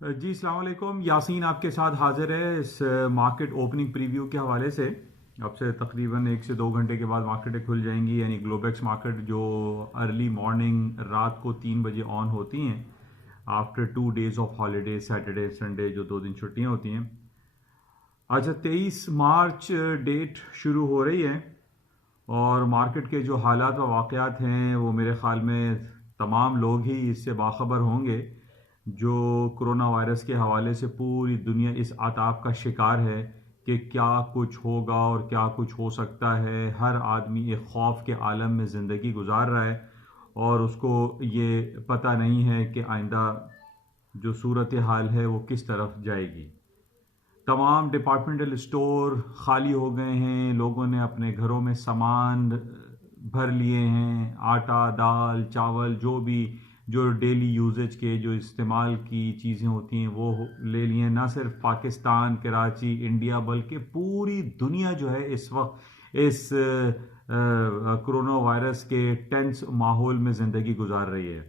जी अस्सलाम वालेकुम। यासीन आपके साथ हाजिर है इस मार्केट ओपनिंग प्रीव्यू के हवाले से। अब से तकरीबन 1 से 2 घंटे के बाद मार्केटें खुल जाएंगी, यानी ग्लोबेक्स मार्केट जो अर्ली मॉर्निंग रात को 3 बजे ऑन होती हैं after 2 days of holiday, Saturday Sunday जो 2 दिन छुट्टियां होती हैं। अच्छा, 23 मार्च डेट शुरू हो रही है और मार्केट के जो हालात व वाक़यात हैं वो मेरे ख़्याल में तमाम लोग ही इससे बाखबर होंगे। जो कोरोना वायरस के हवाले से पूरी दुनिया इस आताप का शिकार है कि क्या कुछ होगा और क्या कुछ हो सकता है। हर आदमी एक खौफ के आलम में ज़िंदगी गुजार रहा है और उसको ये पता नहीं है कि आइंदा जो सूरत हाल है वो किस तरफ जाएगी। तमाम डिपार्टमेंटल स्टोर खाली हो गए हैं, लोगों ने अपने घरों में सामान भर लिए हैं, आटा, दाल, चावल, जो डेली यूजेज के जो इस्तेमाल की चीज़ें होती हैं वो ले लिए। ना सिर्फ पाकिस्तान, कराची, इंडिया, बल्कि पूरी दुनिया जो है इस वक्त इस कोरोना वायरस के टेंस माहौल में ज़िंदगी गुजार रही है।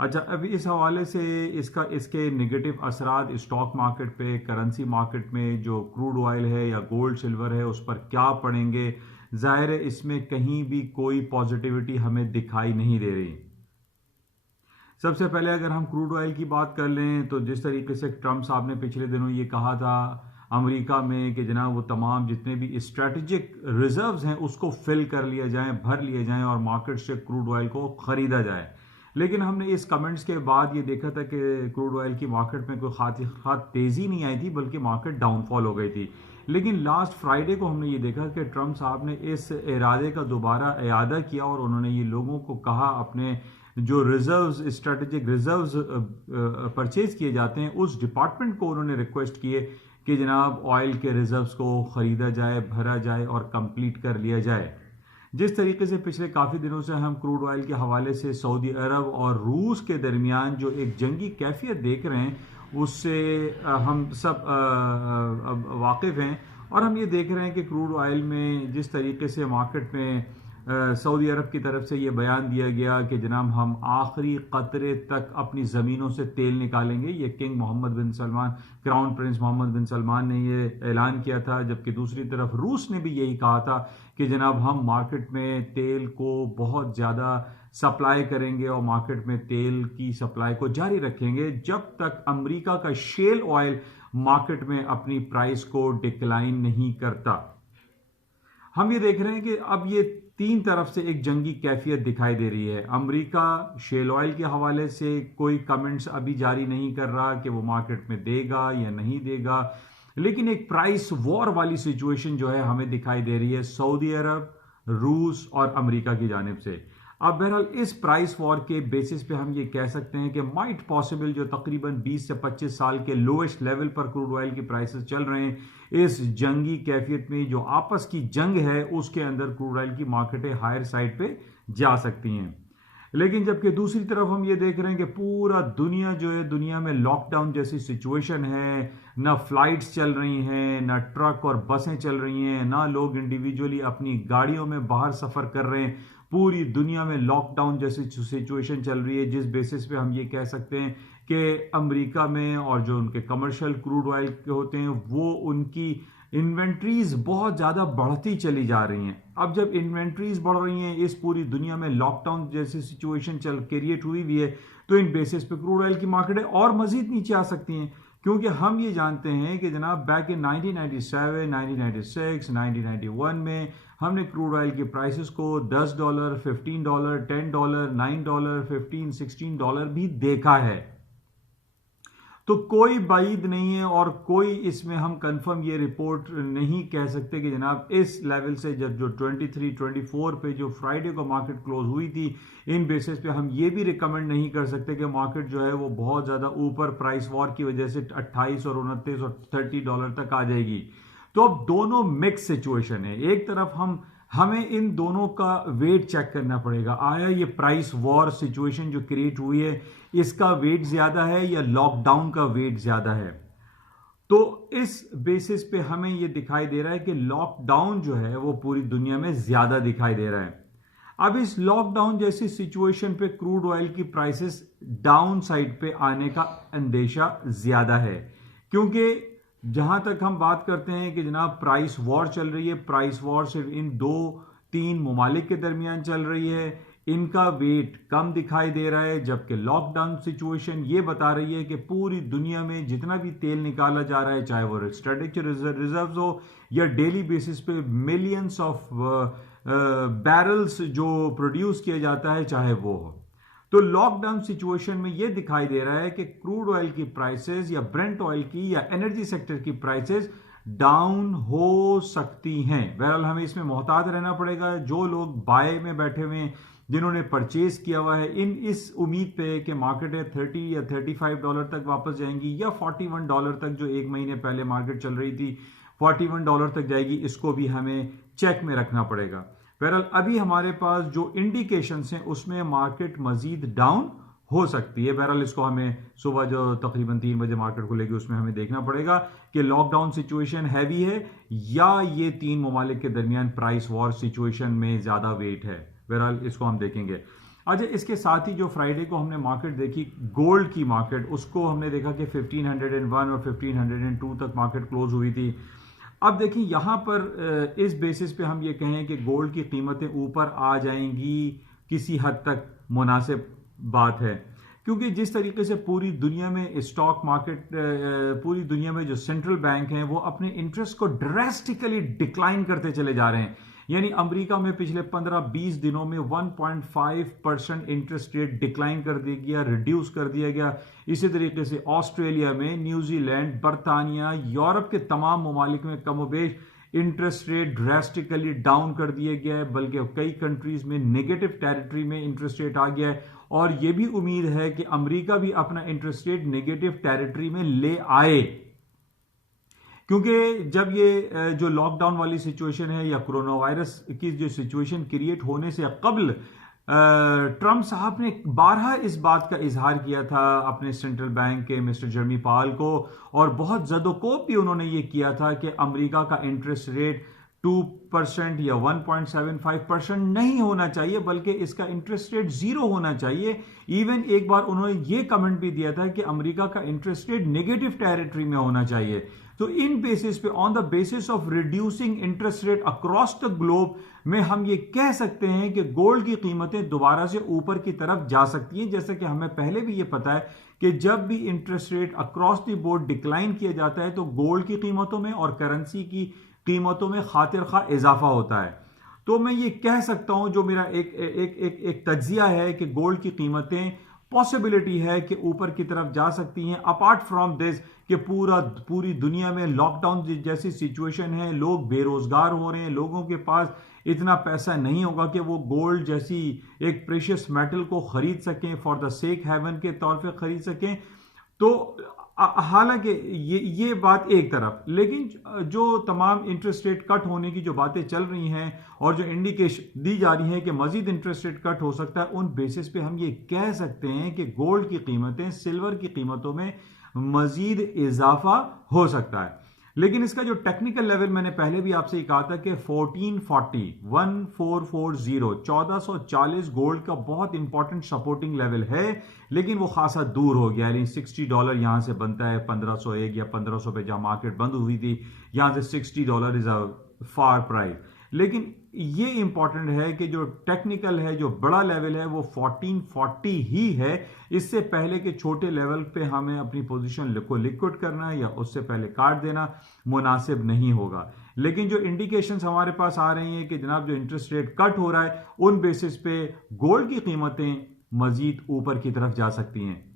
अच्छा, अभी इस हवाले से इसके नेगेटिव असरात स्टॉक मार्केट पे, करेंसी मार्केट में जो क्रूड ऑयल है या गोल्ड सिल्वर है उस पर क्या पड़ेंगे। जाहिर है इसमें कहीं भी कोई पॉजिटिविटी हमें दिखाई नहीं दे रही। सबसे पहले अगर हम क्रूड ऑयल की बात कर लें तो जिस तरीके से ट्रंप साहब ने पिछले दिनों ये कहा था अमेरिका में कि जनाब वो तमाम जितने भी स्ट्रेटेजिक रिजर्व्स हैं उसको फिल कर लिया जाए, भर लिए जाएं और मार्केट से क्रूड ऑयल को खरीदा जाए। लेकिन हमने इस कमेंट्स के बाद ये देखा था कि क्रूड ऑयल की मार्केट में कोई खास तेज़ी नहीं आई थी, बल्कि मार्केट डाउनफॉल हो गई थी। लेकिन लास्ट फ्राइडे को हमने ये देखा कि ट्रंप साहब ने इस इरादे का दोबारा इयादा किया और उन्होंने ये लोगों को कहा अपने जो रिजर्व्स, स्ट्रेटेजिक रिजर्व्स परचेज किए जाते हैं उस डिपार्टमेंट को उन्होंने रिक्वेस्ट किए कि जनाब ऑयल के रिजर्व्स को ख़रीदा जाए, भरा जाए और कंप्लीट कर लिया जाए। जिस तरीके से पिछले काफ़ी दिनों से हम क्रूड ऑयल के हवाले से सऊदी अरब और रूस के दरमियान जो एक जंगी कैफियत देख रहे हैं उससे हम सब वाकिफ़ हैं। और हम ये देख रहे हैं कि क्रूड ऑयल में जिस तरीके से मार्केट में सऊदी अरब की तरफ से ये बयान दिया गया कि जनाब हम आखिरी कतरे तक अपनी ज़मीनों से तेल निकालेंगे। ये किंग मोहम्मद बिन सलमान, क्राउन प्रिंस मोहम्मद बिन सलमान ने ये ऐलान किया था, जबकि दूसरी तरफ रूस ने भी यही कहा था कि जनाब हम मार्केट में तेल को बहुत ज़्यादा सप्लाई करेंगे और मार्केट में तेल की सप्लाई को जारी रखेंगे जब तक अमेरिका का शेल ऑयल मार्केट में अपनी प्राइस को डिक्लाइन नहीं करता। हम ये देख रहे हैं कि अब ये तीन तरफ से एक जंगी कैफियत दिखाई दे रही है। अमेरिका शेल ऑयल के हवाले से कोई कमेंट्स अभी जारी नहीं कर रहा कि वो मार्केट में देगा या नहीं देगा, लेकिन एक प्राइस वॉर वाली सिचुएशन जो है हमें दिखाई दे रही है सऊदी अरब, रूस और अमेरिका की जानिब से। अब बहरहाल इस प्राइस वॉर के बेसिस पे हम ये कह सकते हैं कि माइट पॉसिबल जो तकरीबन 20 से 25 साल के लोएस्ट लेवल पर क्रूड ऑयल की प्राइसेस चल रहे हैं, इस जंगी कैफियत में जो आपस की जंग है उसके अंदर क्रूड ऑयल की मार्केटें हायर साइड पे जा सकती हैं। लेकिन जबकि दूसरी तरफ हम ये देख रहे हैं कि पूरा दुनिया जो है, दुनिया में लॉकडाउन जैसी सिचुएशन है, ना फ्लाइट्स चल रही हैं, ना ट्रक और बसें चल रही हैं, ना लोग इंडिविजुअली अपनी गाड़ियों में बाहर सफ़र कर रहे हैं। पूरी दुनिया में लॉकडाउन जैसी सिचुएशन चल रही है, जिस बेसिस पे हम ये कह सकते हैं कि अमेरिका में और जो उनके कमर्शियल क्रूड ऑयल के होते हैं वो उनकी इन्वेंट्रीज बहुत ज़्यादा बढ़ती चली जा रही हैं। अब जब इन्वेंट्रीज बढ़ रही हैं, इस पूरी दुनिया में लॉकडाउन जैसी सिचुएशन क्रिएट हुई भी है, तो इन बेसिस पे क्रूड ऑयल की मार्केटें और मजीद नीचे आ सकती हैं। क्योंकि हम ये जानते हैं कि जनाब बैक इन 1997, 1996, 1991 में हमने क्रूड ऑयल की प्राइसेस को $10, $15, $10, $9, $15, $16 भी देखा है। तो कोई बाइद नहीं है और कोई इसमें हम कंफर्म ये रिपोर्ट नहीं कह सकते कि जनाब इस लेवल से जब जो 23, 24 पे जो फ्राइडे को मार्केट क्लोज हुई थी, इन बेसिस पे हम ये भी रिकमेंड नहीं कर सकते कि मार्केट जो है वो बहुत ज़्यादा ऊपर प्राइस वॉर की वजह से 28 और 29 और $30 तक आ जाएगी। तो अब दोनों मिक्स सिचुएशन है। एक तरफ हमें इन दोनों का वेट चेक करना पड़ेगा। आया ये प्राइस वॉर सिचुएशन जो क्रिएट हुई है इसका वेट ज्यादा है या लॉकडाउन का वेट ज्यादा है। तो इस बेसिस पे हमें ये दिखाई दे रहा है कि लॉकडाउन जो है वो पूरी दुनिया में ज्यादा दिखाई दे रहा है। अब इस लॉकडाउन जैसी सिचुएशन पे क्रूड ऑयल की प्राइसेस डाउन साइड पे आने का अंदेशा ज्यादा है, क्योंकि जहां तक हम बात करते हैं कि जनाब प्राइस वॉर चल रही है, प्राइस वॉर सिर्फ इन 2-3 ममालिक के दरमियान चल रही है, इनका वेट कम दिखाई दे रहा है, जबकि लॉकडाउन सिचुएशन ये बता रही है कि पूरी दुनिया में जितना भी तेल निकाला जा रहा है, चाहे वो स्ट्रेटेजिक रिजर्व्स हो या डेली बेसिस पे मिलियंस ऑफ बैरल्स जो प्रोड्यूस किया जाता है, चाहे वो हो, तो लॉकडाउन सिचुएशन में यह दिखाई दे रहा है कि क्रूड ऑयल की प्राइसेस या ब्रेंट ऑयल की या एनर्जी सेक्टर की प्राइसेस डाउन हो सकती हैं। बहरहाल हमें इसमें मोहतात रहना पड़ेगा। जो लोग बाय में बैठे हुए हैं, जिन्होंने परचेज किया हुआ है, इस उम्मीद पे कि मार्केट है 30 या $35 तक वापस जाएंगी या $41 तक, जो एक महीने पहले मार्केट चल रही थी, $41 तक जाएगी, इसको भी हमें चेक में रखना पड़ेगा। बहरहाल अभी हमारे पास जो इंडिकेशंस हैं उसमें मार्केट मजीद डाउन हो सकती है। बहरहाल इसको हमें सुबह जो तकरीबन 3 बजे मार्केट खुलेगी उसमें हमें देखना पड़ेगा कि लॉकडाउन सिचुएशन हैवी है या ये 3 ममालिक के दरमियान प्राइस वॉर सिचुएशन में ज्यादा वेट है। बहरहाल इसको हम देखेंगे। अच्छा, इसके साथ ही जो फ्राइडे को हमने मार्केट देखी, गोल्ड की मार्केट, उसको हमने देखा कि 1501 और 1502 तक मार्केट क्लोज हुई थी। अब देखिए यहां पर इस बेसिस पे हम ये कहें कि गोल्ड की कीमतें ऊपर आ जाएंगी, किसी हद तक मुनासिब बात है, क्योंकि जिस तरीके से पूरी दुनिया में स्टॉक मार्केट, पूरी दुनिया में जो सेंट्रल बैंक हैं वो अपने इंटरेस्ट को ड्रेस्टिकली डिक्लाइन करते चले जा रहे हैं। यानी अमेरिका में पिछले 15-20 दिनों में 1.5% इंटरेस्ट रेट डिक्लाइन कर दिया गया, रिड्यूस कर दिया गया। इसी तरीके से ऑस्ट्रेलिया में, न्यूजीलैंड, बरतानिया, यूरोप के तमाम ममालिक में कमोबेश इंटरेस्ट रेट ड्रेस्टिकली डाउन कर दिया गया है, बल्कि कई कंट्रीज में नेगेटिव टेरिटरी में इंटरेस्ट रेट आ गया है। और यह भी उम्मीद है कि अमेरिका भी अपना इंटरेस्ट रेट नेगेटिव टेरिटरी में ले आए, क्योंकि जब ये जो लॉकडाउन वाली सिचुएशन है या कोरोना वायरस की जो सिचुएशन क्रिएट होने से कबल ट्रंप साहब ने बारहा इस बात का इजहार किया था अपने सेंट्रल बैंक के मिस्टर जर्मी पावल को, और बहुत जदोकोब भी उन्होंने ये किया था कि अमेरिका का इंटरेस्ट रेट 2% या 1.75% नहीं होना चाहिए, बल्कि इसका इंटरेस्ट रेट 0 होना चाहिए। इवन एक बार उन्होंने ये कमेंट भी दिया था कि अमेरिका का इंटरेस्ट रेट नेगेटिव टेरिटरी में होना चाहिए। तो इन बेसिस पे, on the basis of reducing interest rate across the globe में, हम ये कह सकते हैं कि गोल्ड की कीमतें दोबारा से ऊपर की तरफ जा सकती हैं। जैसे कि हमें पहले भी ये पता है कि जब भी interest rate across the board decline किया जाता है तो गोल्ड की कीमतों में और करेंसी की कीमतों में खातिर खा इजाफा होता है। तो मैं ये कह सकता हूं, जो मेरा एक तज्जिया है कि गोल्ड की कीमतें पॉसिबिलिटी है कि ऊपर की तरफ जा सकती हैं, अपार्ट फ्रॉम दिस कि पूरी दुनिया में लॉकडाउन जैसी सिचुएशन है, लोग बेरोजगार हो रहे हैं, लोगों के पास इतना पैसा नहीं होगा कि वो गोल्ड जैसी एक प्रेशियस मेटल को खरीद सकें, फॉर द सेक हेवन के तौर पे खरीद सकें। तो हालांकि ये बात एक तरफ, लेकिन जो तमाम इंटरेस्ट रेट कट होने की जो बातें चल रही हैं और जो इंडिकेशन दी जा रही है कि मजीद इंटरेस्ट रेट कट हो सकता है, उन बेसिस पे हम ये कह सकते हैं कि गोल्ड की कीमतें, सिल्वर की कीमतों में मजीद इजाफा हो सकता है। लेकिन इसका जो टेक्निकल लेवल, मैंने पहले भी आपसे कहा था कि 1440 गोल्ड का बहुत इंपॉर्टेंट सपोर्टिंग लेवल है, लेकिन वो खासा दूर हो गया। यानी $60 यहां से बनता है 1501 या 1500 पे जहां मार्केट बंद हुई थी, यहां से $60 इज अ फार प्राइस। लेकिन ये इंपॉर्टेंट है कि जो टेक्निकल है, जो बड़ा लेवल है, वो 1440 ही है। इससे पहले के छोटे लेवल पे हमें अपनी पोजीशन को लिक्विड करना या उससे पहले काट देना मुनासिब नहीं होगा। लेकिन जो इंडिकेशंस हमारे पास आ रही हैं कि जनाब जो इंटरेस्ट रेट कट हो रहा है, उन बेसिस पे गोल्ड की कीमतें मजीद ऊपर की तरफ जा सकती हैं।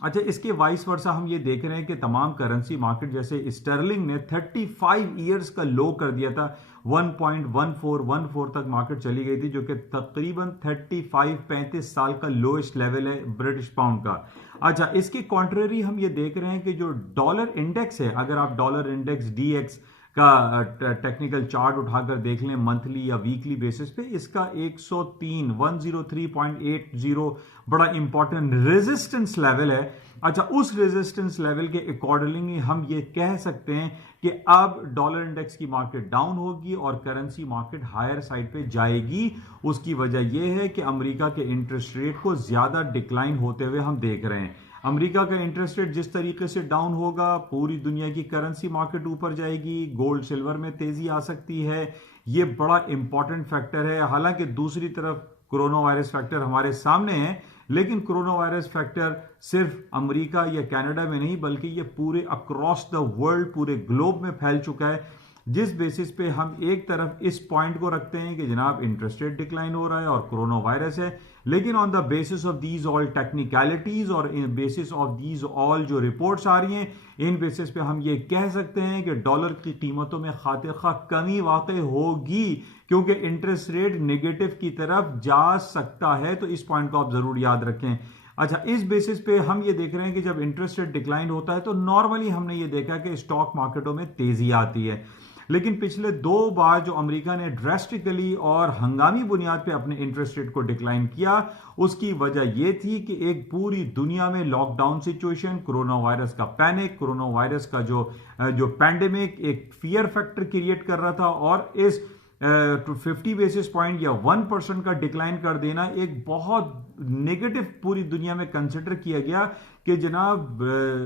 अच्छा, इसके वाइस वर्सा हम ये देख रहे हैं कि तमाम करेंसी मार्केट, जैसे स्टर्लिंग ने 35 इयर्स का लो कर दिया था, 1.1414 तक मार्केट चली गई थी, जो कि तकरीबन 35 साल का लोएस्ट लेवल है ब्रिटिश पाउंड का। अच्छा, इसके कॉन्ट्रेरी हम ये देख रहे हैं कि जो डॉलर इंडेक्स है, अगर आप डॉलर इंडेक्स DX का टेक्निकल चार्ट उठाकर देख लें मंथली या वीकली बेसिस पे, इसका 103.80 बड़ा इंपॉर्टेंट रेजिस्टेंस लेवल है। अच्छा, उस रेजिस्टेंस लेवल के अकॉर्डिंगली हम ये कह सकते हैं कि अब डॉलर इंडेक्स की मार्केट डाउन होगी और करेंसी मार्केट हायर साइड पे जाएगी। उसकी वजह यह है कि अमेरिका के इंटरेस्ट रेट को ज्यादा डिक्लाइन होते हुए हम देख रहे हैं। अमेरिका का इंटरेस्ट रेट जिस तरीके से डाउन होगा, पूरी दुनिया की करेंसी मार्केट ऊपर जाएगी, गोल्ड सिल्वर में तेजी आ सकती है। ये बड़ा इंपॉर्टेंट फैक्टर है। हालांकि दूसरी तरफ कोरोना वायरस फैक्टर हमारे सामने है, लेकिन कोरोना वायरस फैक्टर सिर्फ अमेरिका या कनाडा में नहीं बल्कि ये पूरे अक्रॉस द वर्ल्ड, पूरे ग्लोब में फैल चुका है। जिस बेसिस पे हम एक तरफ इस पॉइंट को रखते हैं कि जनाब इंटरेस्ट रेट डिक्लाइन हो रहा है और कोरोना वायरस है, लेकिन on the basis of these all technicalities और इन बेसिस ऑफ दीज ऑल जो रिपोर्ट्स आ रही हैं, इन बेसिस पे हम ये कह सकते हैं कि डॉलर की कीमतों में खातिर खा कमी वाकई होगी, क्योंकि इंटरेस्ट रेट नेगेटिव की तरफ जा सकता है। तो इस पॉइंट को आप जरूर याद रखें। अच्छा, इस बेसिस पे हम ये देख रहे हैं कि जब इंटरेस्ट रेट डिक्लाइन होता है तो नॉर्मली हमने ये देखा कि स्टॉक मार्केटों में तेजी आती है। लेकिन पिछले 2 बार जो अमेरिका ने ड्रेस्टिकली और हंगामी बुनियाद पे अपने इंटरेस्ट रेट को डिक्लाइन किया, उसकी वजह यह थी कि एक पूरी दुनिया में लॉकडाउन सिचुएशन, कोरोना वायरस का पैनिक, कोरोना वायरस का जो पैंडेमिक एक फियर फैक्टर क्रिएट कर रहा था, और इस 50 बेसिस पॉइंट या 1% का डिक्लाइन कर देना एक बहुत नेगेटिव पूरी दुनिया में कंसिडर किया गया कि जनाब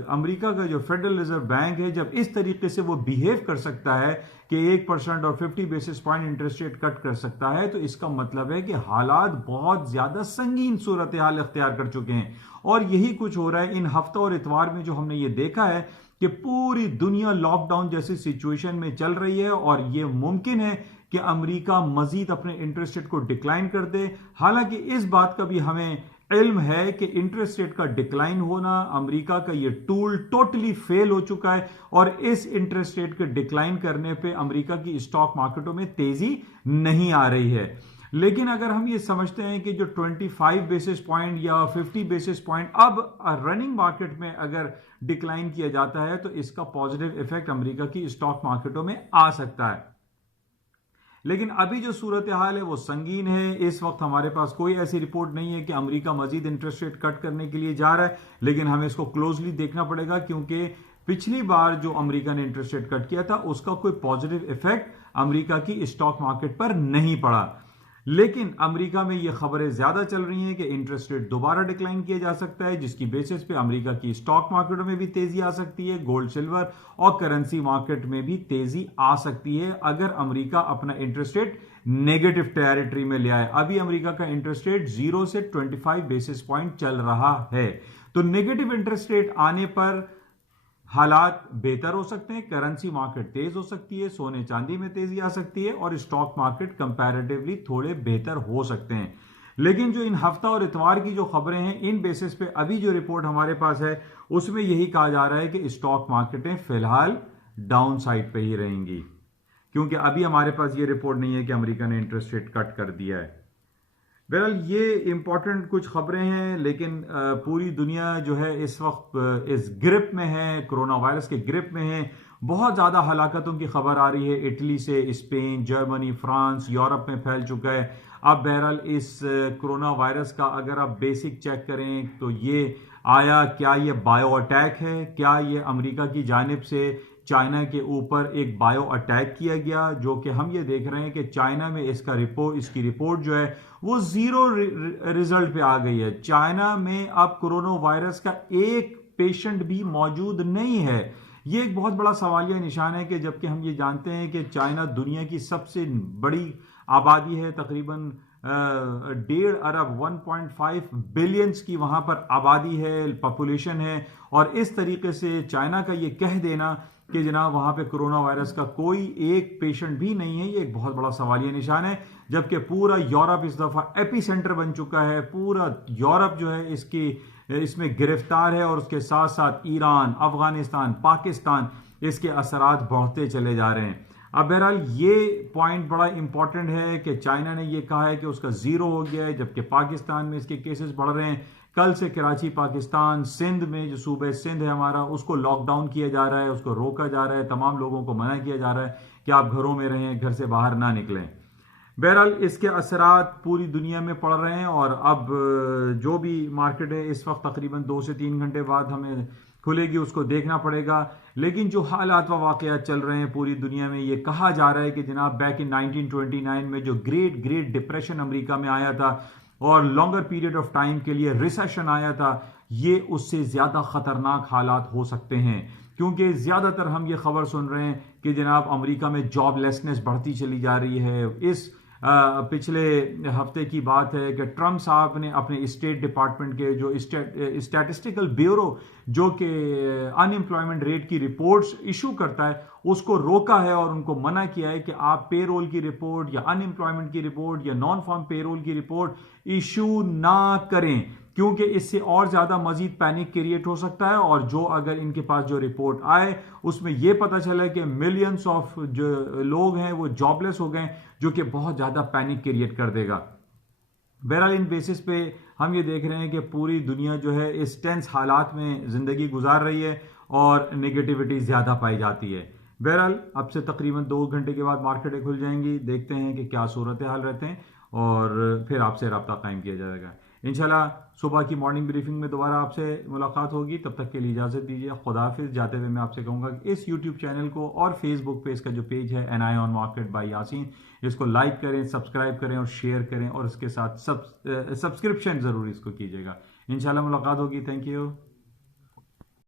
अमेरिका का जो फेडरल रिजर्व बैंक है, जब इस तरीके से वो बिहेव कर सकता है कि 1% और 50 basis point interest rate cut कर सकता है, तो इसका मतलब है कि हालात बहुत ज्यादा संगीन सूरत हाल इख्तियार कर चुके हैं। और यही कुछ हो रहा है इन हफ्ता और इतवार में, जो हमने ये देखा है कि पूरी दुनिया लॉकडाउन जैसी सिचुएशन में चल रही है और ये मुमकिन है कि अमेरिका मजीद अपने इंटरेस्ट रेट को डिक्लाइन कर दे। हालांकि इस बात का भी हमें इल्म है कि इंटरेस्ट रेट का डिक्लाइन होना, अमेरिका का ये टूल टोटली फेल हो चुका है, और इस इंटरेस्ट रेट के डिक्लाइन करने पे अमेरिका की स्टॉक मार्केटों में तेजी नहीं आ रही है। लेकिन अगर हम ये समझते हैं कि जो 25 बेसिस पॉइंट या 50 बेसिस पॉइंट अब रनिंग मार्केट में अगर डिक्लाइन किया जाता है, तो इसका पॉजिटिव इफेक्ट अमेरिका की स्टॉक मार्केटों में आ सकता है। लेकिन अभी जो सूरत हाल है वो संगीन है। इस वक्त हमारे पास कोई ऐसी रिपोर्ट नहीं है कि अमेरिका मजीद इंटरेस्ट रेट कट करने के लिए जा रहा है, लेकिन हमें इसको क्लोजली देखना पड़ेगा, क्योंकि पिछली बार जो अमेरिका ने इंटरेस्ट रेट कट किया था उसका कोई पॉजिटिव इफेक्ट अमेरिका की स्टॉक मार्केट पर नहीं पड़ा। लेकिन अमेरिका में ये खबरें ज्यादा चल रही हैं कि इंटरेस्ट रेट दोबारा डिक्लाइन किया जा सकता है, जिसकी बेसिस पे अमेरिका की स्टॉक मार्केटों में भी तेजी आ सकती है, गोल्ड सिल्वर और करेंसी मार्केट में भी तेजी आ सकती है अगर अमेरिका अपना इंटरेस्ट रेट नेगेटिव टेरिटरी में ले आए। अभी अमेरिका का इंटरेस्ट रेट 0 से 25 बेसिस पॉइंट चल रहा है, तो नेगेटिव इंटरेस्ट रेट आने पर हालात बेहतर हो सकते हैं, करेंसी मार्केट तेज हो सकती है, सोने चांदी में तेजी आ सकती है और स्टॉक मार्केट कंपैरेटिवली थोड़े बेहतर हो सकते हैं। लेकिन जो इन हफ्ता और इतवार की जो खबरें हैं, इन बेसिस पे अभी जो रिपोर्ट हमारे पास है उसमें यही कहा जा रहा है कि स्टॉक मार्केटें फिलहाल डाउन साइड पे ही रहेंगी, क्योंकि अभी हमारे पास ये रिपोर्ट नहीं है कि अमेरिका ने इंटरेस्ट रेट कट कर दिया है। बहरहाल ये इंपॉर्टेंट कुछ खबरें हैं, लेकिन पूरी दुनिया जो है इस वक्त इस ग्रिप में है, कोरोना वायरस के ग्रिप में है। बहुत ज़्यादा हलाकतों की खबर आ रही है, इटली से स्पेन, जर्मनी, फ्रांस, यूरोप में फैल चुका है। अब बहरहाल इस कोरोना वायरस का अगर आप बेसिक चेक करें तो ये आया, क्या ये बायो अटैक है, क्या ये अमेरिका की जानिब से चाइना के ऊपर एक बायो अटैक किया गया, जो कि हम ये देख रहे हैं कि चाइना में इसकी रिपोर्ट जो है वो 0 रिजल्ट पे आ गई है। चाइना में अब कोरोना वायरस का एक पेशेंट भी मौजूद नहीं है। ये एक बहुत बड़ा सवालिया निशान है कि जबकि हम ये जानते हैं कि चाइना दुनिया की सबसे बड़ी आबादी है, तकरीबन 1.5 अरब 1.5 बिलियंस की वहां पर आबादी है, पॉपुलेशन है, और इस तरीके से चाइना का ये कह देना कि जनाब वहां पे कोरोना वायरस का कोई एक पेशेंट भी नहीं है, ये एक बहुत बड़ा सवालिया निशान है। जबकि पूरा यूरोप इस दफा एपी सेंटर बन चुका है, पूरा यूरोप जो है इसमें गिरफ्तार है, और उसके साथ साथ ईरान, अफगानिस्तान, पाकिस्तान, इसके असरात बढ़ते चले जा रहे हैं। अब बहरहाल ये पॉइंट बड़ा इंपॉर्टेंट है कि चाइना ने ये कहा है कि उसका 0 हो गया है, जबकि पाकिस्तान में इसके केसेस बढ़ रहे हैं। कल से कराची, पाकिस्तान, सिंध में जो सूबे सिंध है हमारा, उसको लॉकडाउन किया जा रहा है, उसको रोका जा रहा है, तमाम लोगों को मना किया जा रहा है कि आप घरों में रहें, घर से बाहर ना निकलें। बहरहाल इसके असरात पूरी दुनिया में पड़ रहे हैं और अब जो भी मार्केट है इस वक्त तकरीबन 2 से 3 घंटे बाद हमें खुलेगी, उसको देखना पड़ेगा। लेकिन जो हालात व वाक़यात चल रहे हैं पूरी दुनिया में, ये कहा जा रहा है कि जनाब बैक इन 1929 में जो ग्रेट डिप्रेशन अमेरिका में आया था और लॉन्गर पीरियड ऑफ टाइम के लिए रिसेशन आया था, ये उससे ज़्यादा ख़तरनाक हालात हो सकते हैं। क्योंकि ज़्यादातर हम ये खबर सुन रहे हैं कि जनाब अमेरिका में जॉबलेसनेस बढ़ती चली जा रही है। इस पिछले हफ्ते की बात है कि ट्रंप साहब ने अपने स्टेट डिपार्टमेंट के जो स्टैटिस्टिकल ब्यूरो जो कि अनएम्प्लॉयमेंट रेट की रिपोर्ट्स इशू करता है उसको रोका है और उनको मना किया है कि आप पेरोल की रिपोर्ट या अनएम्प्लॉयमेंट की रिपोर्ट या नॉन फार्म पेरोल की रिपोर्ट इशू ना करें, क्योंकि इससे और ज्यादा मजीद पैनिक क्रिएट हो सकता है। और जो अगर इनके पास जो रिपोर्ट आए उसमें यह पता चला कि मिलियंस ऑफ जो लोग हैं वो जॉबलेस हो गए, जो कि बहुत ज्यादा पैनिक क्रिएट कर देगा। बहरहाल इन बेसिस पे हम ये देख रहे हैं कि पूरी दुनिया जो है इस टेंस हालात में जिंदगी गुजार रही है और नेगेटिविटी ज्यादा पाई जाती है। बहरहाल अब से तकरीबन 2 घंटे के बाद मार्केटें खुल जाएंगी, देखते हैं कि क्या सूरत हाल रहते हैं और फिर आपसे रब्ता कायम किया जाएगा। इंशाल्लाह सुबह की मॉर्निंग ब्रीफिंग में दोबारा आपसे मुलाकात होगी। तब तक के लिए इजाज़त दीजिए। खुदा हाफिज़। जाते हुए मैं आपसे कहूँगा कि इस यूट्यूब चैनल को और फेसबुक पे इसका जो पेज है N I on market by Yasin, इसको लाइक करें, सब्सक्राइब करें और शेयर करें और इसके साथ सब्सक्रिप्शन ज़रूर इसको कीजिएगा। इंशाल्लाह मुलाकात होगी। Thank you.